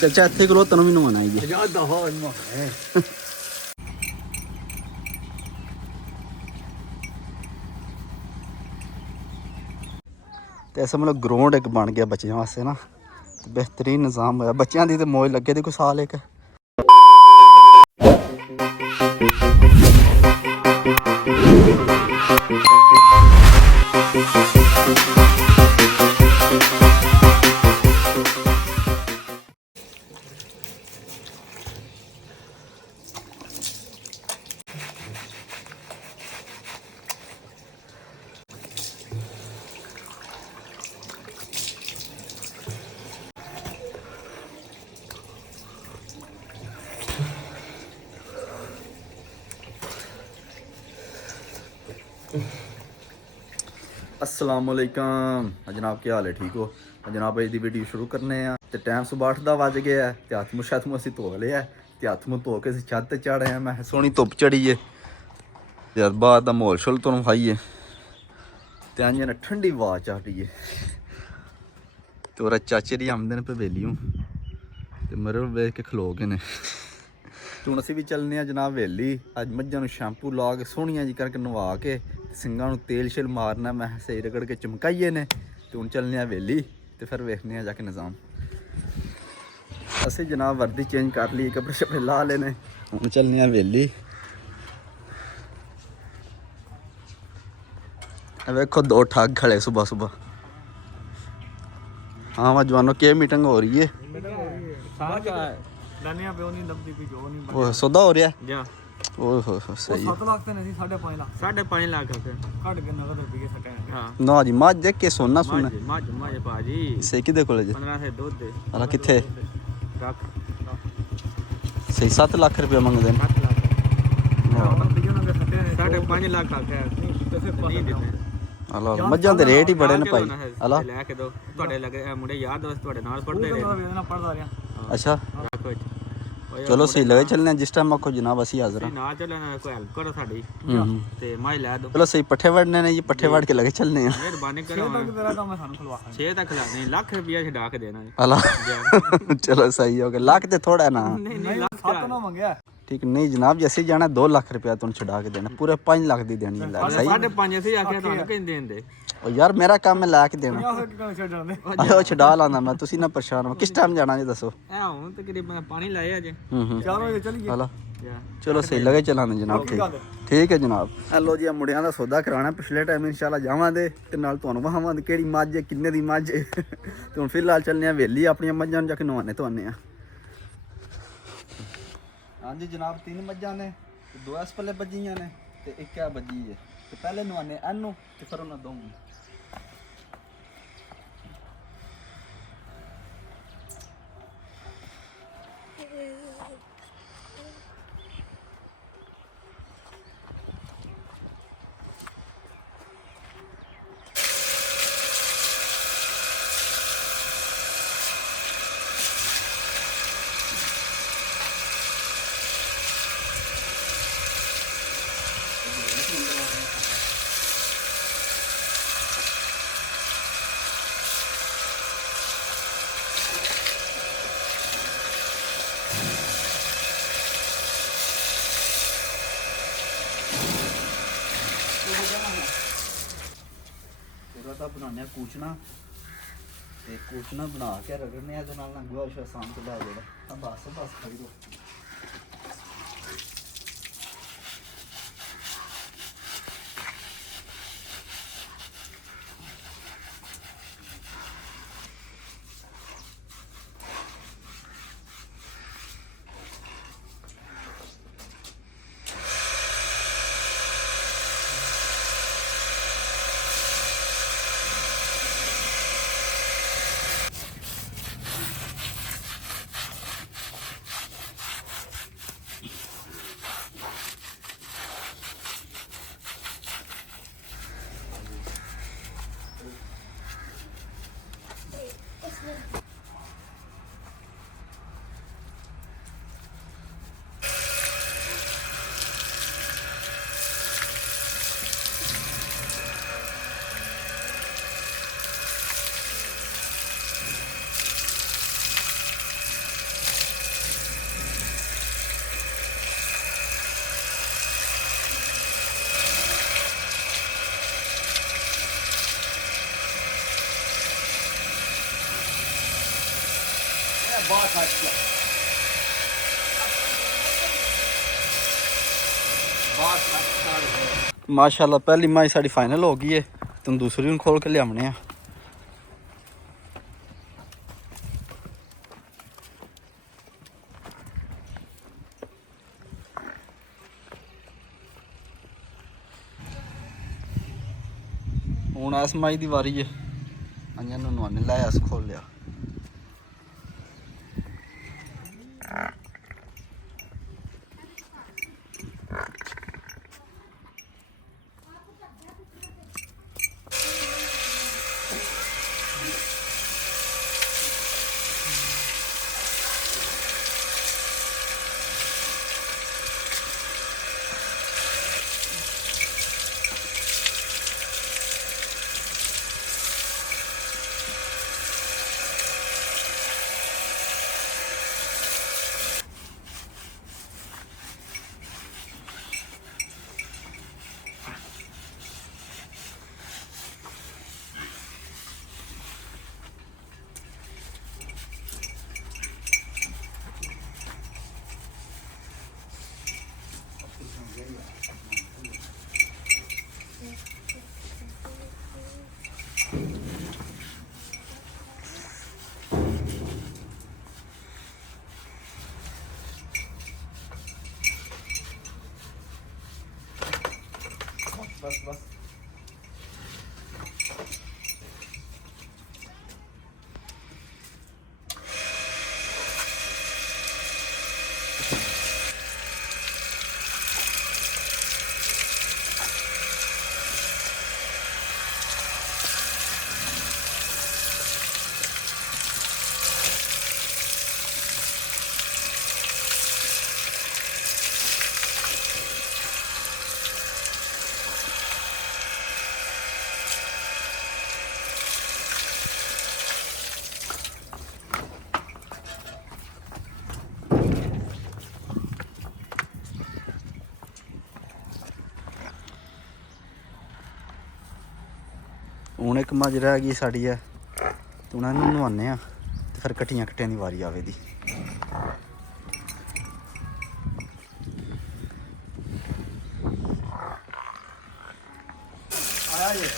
ਚਾਚਾ ਇੱਥੇ ਕੋਲ ਤੈਨੂੰ ਵੀ ਨਵਾਉਣਾ ਜੀ ਜਿਆਦਾ ਹੋ ਨਾ ਹੈ ਤੇ ਅਸਾਂ ਮਤਲਬ ਗਰਾਊਂਡ ਇੱਕ ਬਣ ਗਿਆ ਬੱਚਿਆਂ ਵਾਸਤੇ ਨਾ बेहतरीन निज़ाम होया बच्चों की तो मौज लगे दी कोई साल एक अस्सलामुअलैकुम जनाब क्या हाल है ठीक हो जनाब अज की वीडियो शुरू करने तो टाइम सुबह 8 बज गया तो हथ मुँह शथ मुँह असी धो लिया तो हथ मुँह धो के असी छत चढ़ आए मैं सोहनी धुप चढ़ी है तो बाहर का माहौल शोल तुहानूं खाइए तो अंज ना ठंडी हवा चल रही है तो मेरा चाचे दी आमदे ने पवेलियों तो मेरे वेख के खलो गए ने तो हुण असीं भी चलने जनाब वेली अज मझां नूं शैंपू ला के सोहणियां जी करके नवा के सिंगां नूं तेल शेल मारना मैं सही रगड़ के चमकाइए ने तो हुण चलने वेली तो फिर वेखने जाके निज़ाम असीं जनाब वर्दी चेंज कर ली कपड़े शपड़े ला लेने हुण चलने वेली वेखो दो ठग खड़े सुबह सुबह हाँ वह जवानों क्या मीटिंग हो रही है वो सौदा हो रहा है ओहो सही है 7 लाख ਤੇ ਨਹੀਂ 5.5 ਲੱਖ 5.5 ਲੱਖ ਘੱਟ ਕੇ ਨਗਦ ਰੁਪਏ ਸਟੇ ਹਾਂ ना जी मझ के सोना सुना ਮੱਝ ਭਾਜੀ सही किदे कोले जी 15 ਸੇ ਦੁੱਧ ਦੇ अला किथे ਰੱਖ सही 7 लाख रुपया मंगदे ने 7 ਲੱਖ 5.5 ਲੱਖ ਆਖਿਆ ਨਹੀਂ ਦਿੰਦੇ अला मझां दे रेट ही बड़े ने भाई अला ਲੈ ਕੇ ਦੋ ਤੁਹਾਡੇ ਲੱਗੇ ਮੁੰਡੇ ਯਾਰ ਦੋਸਤ ਤੁਹਾਡੇ ਨਾਲ ਪੜਦੇ ਰਹੇ ਪੜਦਾ ਰਿਹਾ अच्छा ਰੱਖੋ चलो सही लगे चलने जिस टाइम आखो जनाब असी हाजिर ਨਾ ਚੱਲਣਾ ਕੋਈ ਹੈਲਪ ਕਰੋ ਸਾਡੀ ਤੇ ਮੈਂ ਲੈ ਦੋ चलो सही पट्ठे वड़ने ने जी पट्ठे वड़ के लगे चलने हैं ਮਿਹਰਬਾਨੀ ਕਰੋ ਤੇਰਾ ਕੰਮ ਸਾਨੂੰ ਖਲਵਾ 6 ਤੱਕ ਲਾ ਨਹੀਂ ਲੱਖ ਰੁਪਿਆ ਛਡਾ ਕੇ ਦੇਣਾ अला चलो सही हो गया लाख ते थोड़ा ना ਨਹੀਂ ਨਹੀਂ ਲੱਖ ਨਾ ਮੰਗਿਆ ठीक नहीं जनाब जैसे जाना 2 लाख रुपया तुम छुड़ा के देना पूरे 5 लाख दी देनी है सही 5.5 ਅਸੀਂ ਆਖਿਆ ਤੁਹਾਨੂੰ ਕਿੰਨੇ ਦੇਂਦੇ ओ यार मेरा काम है ला के देना आयो छुड़ा लाना मैं तुसी ना परेशान हो किस टाइम जाना जी दसो ਐ ਹੁਣ ਤਕਰੀਬਨ ਪਾਣੀ ਲਾਇਆ ਅਜੇ 4 ਵਜੇ ਚਲੀਏ ਹਲਾ चलो सही लगे चलाने जनाब ठीक है जनाब हेलो जी मुंडियां दा सौदा कराना पिछले टाइम इंशाल्लाह जावांगे ते नाल तुहानूं वहावांगे किहड़ी मੱਝ है किन्ने दी मੱਝ है ते हुण फिलहाल चलने वेली अपनी मੱਝਾਂ ਨੂੰ जाके नवाने तो आने हाँ जी जनाब 3 मੱਝਾਂ ने 2 इस पल्ले बजियां ने ते एक है बजी है ते पहले नवाने एनू ते फिर उन्हां दोवां बनाने कूचना कूचना बना के रगड़ने गोहा शोहा शाम तो ला देगा बस बस खाई दो माशाल्लाह पहली माई साड़ी फाइनल हो गई है, तुम दूसरी ਨੂੰ खोल के लियाने आ। ਹੁਣ ਇਸ ਮਾਈ ਦੀ ਵਾਰੀ ਹੈ, ਅੰਜਾਂ ਨੂੰ ਨਵਾਨੇ ਲਾਇਆ ਅਸ ਖੋਲ ਲਿਆ। बस बस ਹੁਣ ਇੱਕ ਮੱਝ ਰਹਿ ਗਈ ਸਾਡੀ ਹੈ, ਤੇ ਉਹਨਾਂ ਨੂੰ ਨਵਾਉਂਦੇ ਆ ਤੇ ਫਿਰ ਕੱਟੀਆਂ ਕੱਟਿਆਂ ਦੀ ਵਾਰੀ ਆਵੇ ਦੀ। ਆਇਆ ਜੀ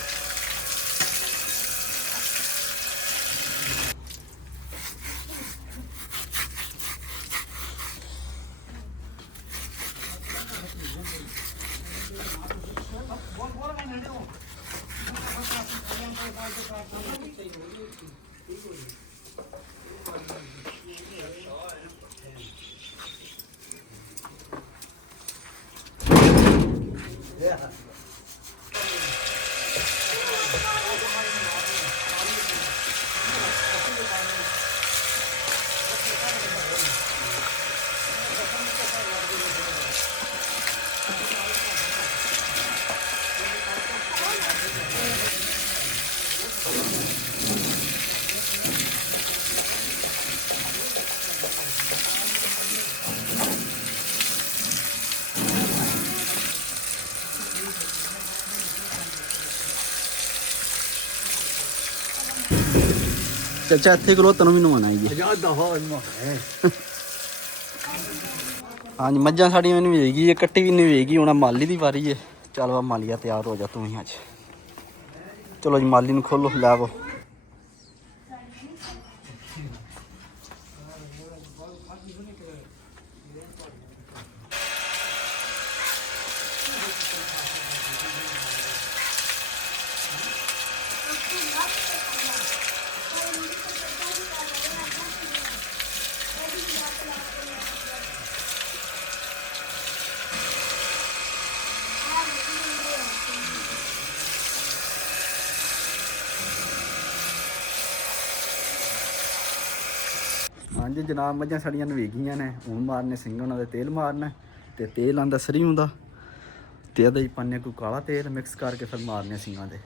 चाचा इतने करो तेन भी नवाना ही है। हाँ जी मझा साड़ियां भी नवेगी है, कट्टी भी नवेगी। हूँ माली की वारी है। चल वा मालिया तैयार हो जा तू ही अज। चलो जी माली नूं खोलो लैवो। हाँ जी जनाब मझां साड़ियां नवेगियां ने, हूँ मारने सिंग उन्होंने तेल मारना तो तेल आंदा सरियों का तो ये पाने कोई काला तेल मिक्स करके फिर मारने सिंगां दे।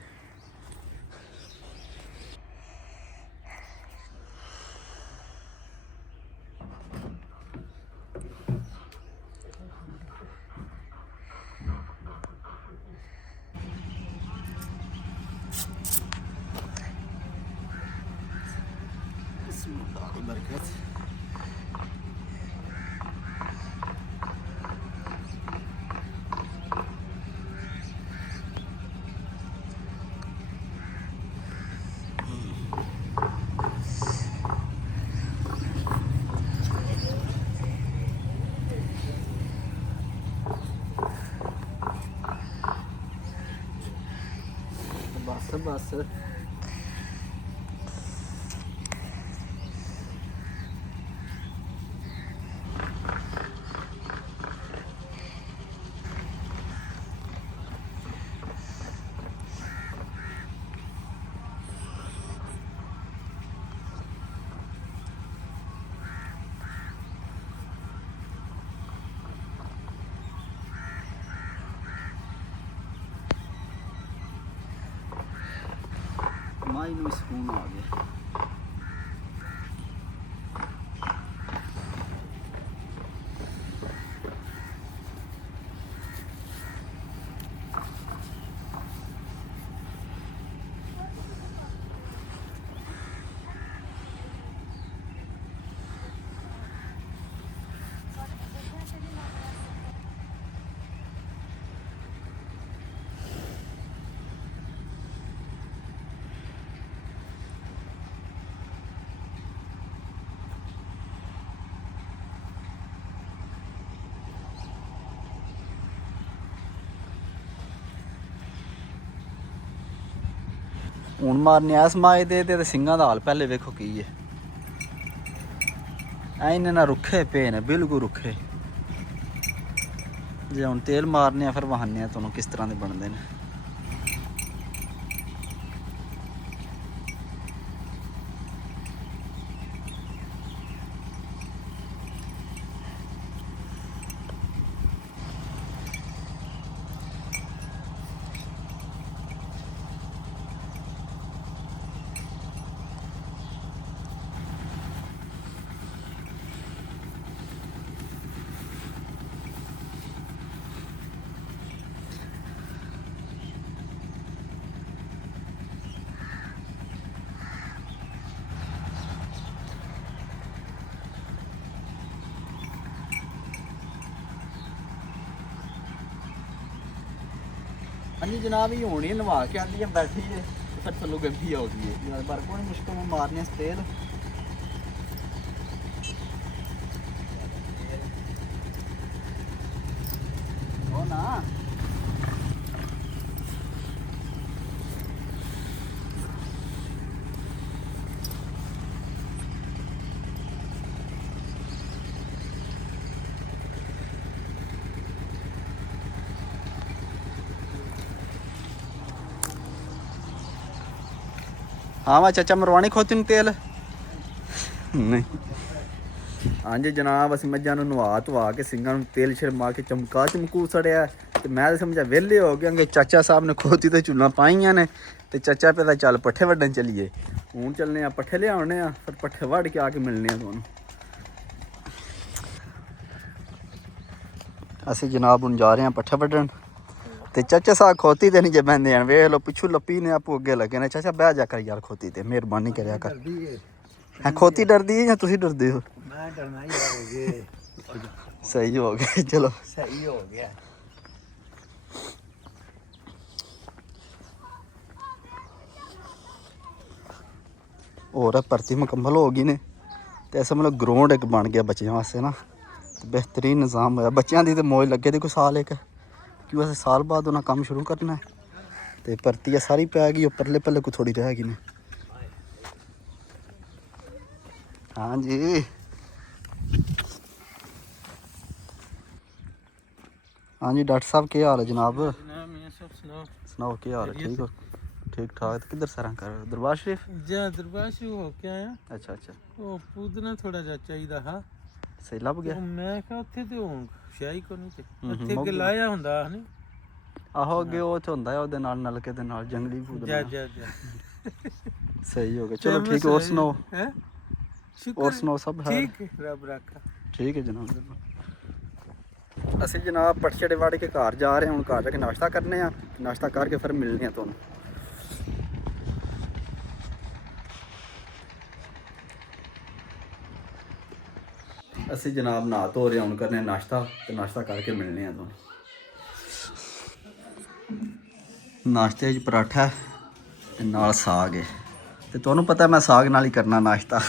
बरकत बस बस माई ਨੂੰ ਸਕੂਨ ਆ ਗਿਆ। ਹੁਣ ਮਾਰਨੇ ਆ ਸਮਾਏ ਦੇ ਤੇ ਸਿੰਘਾਂ ਦਾ ਹਾਲ ਪਹਿਲੇ ਵੇਖੋ ਕੀ ਹੈ। ਐਨੇ ਨਾ ਰੁੱਖੇ ਪਏ ਨੇ ਬਿਲਕੁਲ ਰੁੱਖੇ। ਜੇ ਹੁਣ ਤੇਲ ਮਾਰਨੇ ਆ ਫਿਰ ਵਹਾਨੇ ਆ ਤੁਹਾਨੂੰ ਕਿਸ ਤਰ੍ਹਾਂ ਦੇ ਬਣਦੇ ਨੇ। ਹਾਂਜੀ ਜਨਾਬ ਹੀ ਹੋਣੀ ਨਵਾ ਕੇ ਆਂਦੀ ਬੈਠੀ ਹੈ ਫਿਰ ਥੱਲੋਂ ਗੰਦੀ ਆ ਗਈ ਹੈ ਯਾਰ ਪਰ ਕੋਈ ਮੁਸ਼ਕਲ ਨੂੰ ਮਾਰਨੇ ਤੇਲ। ਉਹ ਨਾ हाँ मैं चाचा मरवानी खोती तेल नहीं। हाँ जी जनाब अस मझां नूं नवा धवा के ਸਿੰਘਾਂ ਨੂੰ तेल शर्मा के चमका चमकू सड़िया ते मैं समझा वेले हो गए चाचा साहब ने खोती ते चुल्लां पाईयां ने ते चाचा पे चल पट्ठे वड्डन चलीए। हूँ चलने आ पट्ठे लियाने आ फिर पट्ठे वड़ के आके मिलने आ तुहानूं। ਅਸੀਂ जनाब ਹੁਣ जा रहे हैं पट्ठे वड्डन ते चाचा साहब खोती ते नहीं जे बहंदे हैं वेख लो पिछू लप्पी ने आपू अगे लगे ने। चाचा बह जा कर यार खोती ते मेहरबानी करया कर। है खोती डरदी है या तुसी डरदे हो? मैं डरना ही हो गए। सही हो गया चलो सही हो गया। और भर्ती मुकम्मल हो गई ने ते ऐसा मतलब ग्राउंड एक बन गया बच्चों वास्ते ना बेहतरीन निज़ाम होया। बच्चों की तो मौज लगे दी कोई साल एक क्यों अस साल बाद उन्हें काम शुरू करना है तो भर्ती सारी पै गई परले पल्ले को थोड़ी रह गई ने। हाँ जी हाँ जी डॉक्टर साहब क्या हाल है जनाब? सुनाओ क्या हाल है? ठीक हो ठीक ठाक? किधर सर कर दरबार शरीफ? दरबार शरीफ हो के आया। अच्छा अच्छा ਉਹ ਪੁੱਦਣਾ ਥੋੜਾ ਜਿਹਾ ਚਾਹੀਦਾ ਹਾਂ सही लभ गया? ਮੈਂ ਕਿਹਾ ਉੱਥੇ ਤੇ ਹੁਣ ਸ਼ਾਹੀ ਕੋ ਨਹੀਂ ਤੇ ਉੱਥੇ ਅੱਗੇ ਲਾਇਆ ਹੁੰਦਾ ਨਹੀਂ। ਆਹੋ ਅੱਗੇ ਉਹ ਤੇ ਹੁੰਦਾ ਹੈ ਉਹਦੇ ਨਾਲ ਨਲਕੇ ਦੇ ਨਾਲ ਜੰਗਲੀ ਫੂਡ ਜਾ ਜਾ ਜਾ सही हो गया चलो ठीक है। और सुनाओ है और सुनाओ सब है ठीक है रब रखा ठीक है जनाब। ਅਸੀਂ ਜਨਾਬ ਪਟਛੜੇ ਵੜ ਕੇ ਘਰ ਜਾ ਰਹੇ ਹਾਂ। ਹੁਣ ਘਰ ਜਾ ਕੇ ਨਾਸ਼ਤਾ ਕਰਨੇ ਆ ਨਾਸ਼ਤਾ ਕਰਕੇ ਫਿਰ ਮਿਲਨੇ ਆ ਤੁਹਾਨੂੰ। ਅਸੀਂ ਜਨਾਬ ਨਹਾ ਧੋ ਰਹੇ ਹਾਂ ਹੁਣ ਕਰਨੇ ਨਾਸ਼ਤਾ ਤੇ ਨਾਸ਼ਤਾ ਕਰਕੇ ਮਿਲਨੇ ਆ ਤੁਹਾਨੂੰ। ਨਾਸ਼ਤੇ 'ਚ ਪਰਾਠਾ ਤੇ ਨਾਲ ਸਾਗ ਹੈ ਤੇ ਤੁਹਾਨੂੰ ਪਤਾ ਮੈਂ ਸਾਗ ਨਾਲ ਹੀ ਕਰਨਾ ਨਾਸ਼ਤਾ।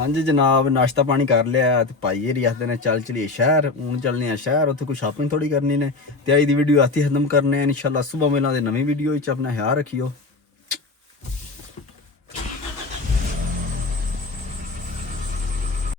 ਹਾਂਜੀ ਜਨਾਬ ਨਾਸ਼ਤਾ ਪਾਣੀ ਕਰ ਲਿਆ ਤੇ ਭਾਈ ਇਹ ਆਖਦੇ ਨੇ ਚੱਲ ਚਲੀਏ ਸ਼ਹਿਰ ਹੁਣ ਚੱਲਨੇ ਆ ਸ਼ਹਿਰ ਉੱਥੇ ਕੋਈ ਸ਼ਾਪਿੰਗ ਥੋੜੀ ਕਰਨੀ ਨੇ ਤੇ ਅੱਜ ਦੀ ਵੀਡੀਓ ਆਤੀ ਖਤਮ ਕਰਨੇ ਆ ਇਨਸ਼ਾਅੱਲਾ ਸਵੇਰ ਮਿਲਾਂਗੇ ਨਵੀਂ ਵੀਡੀਓ ਵਿੱਚ ਆਪਣਾ ਖਿਆਲ ਰੱਖਿਓ।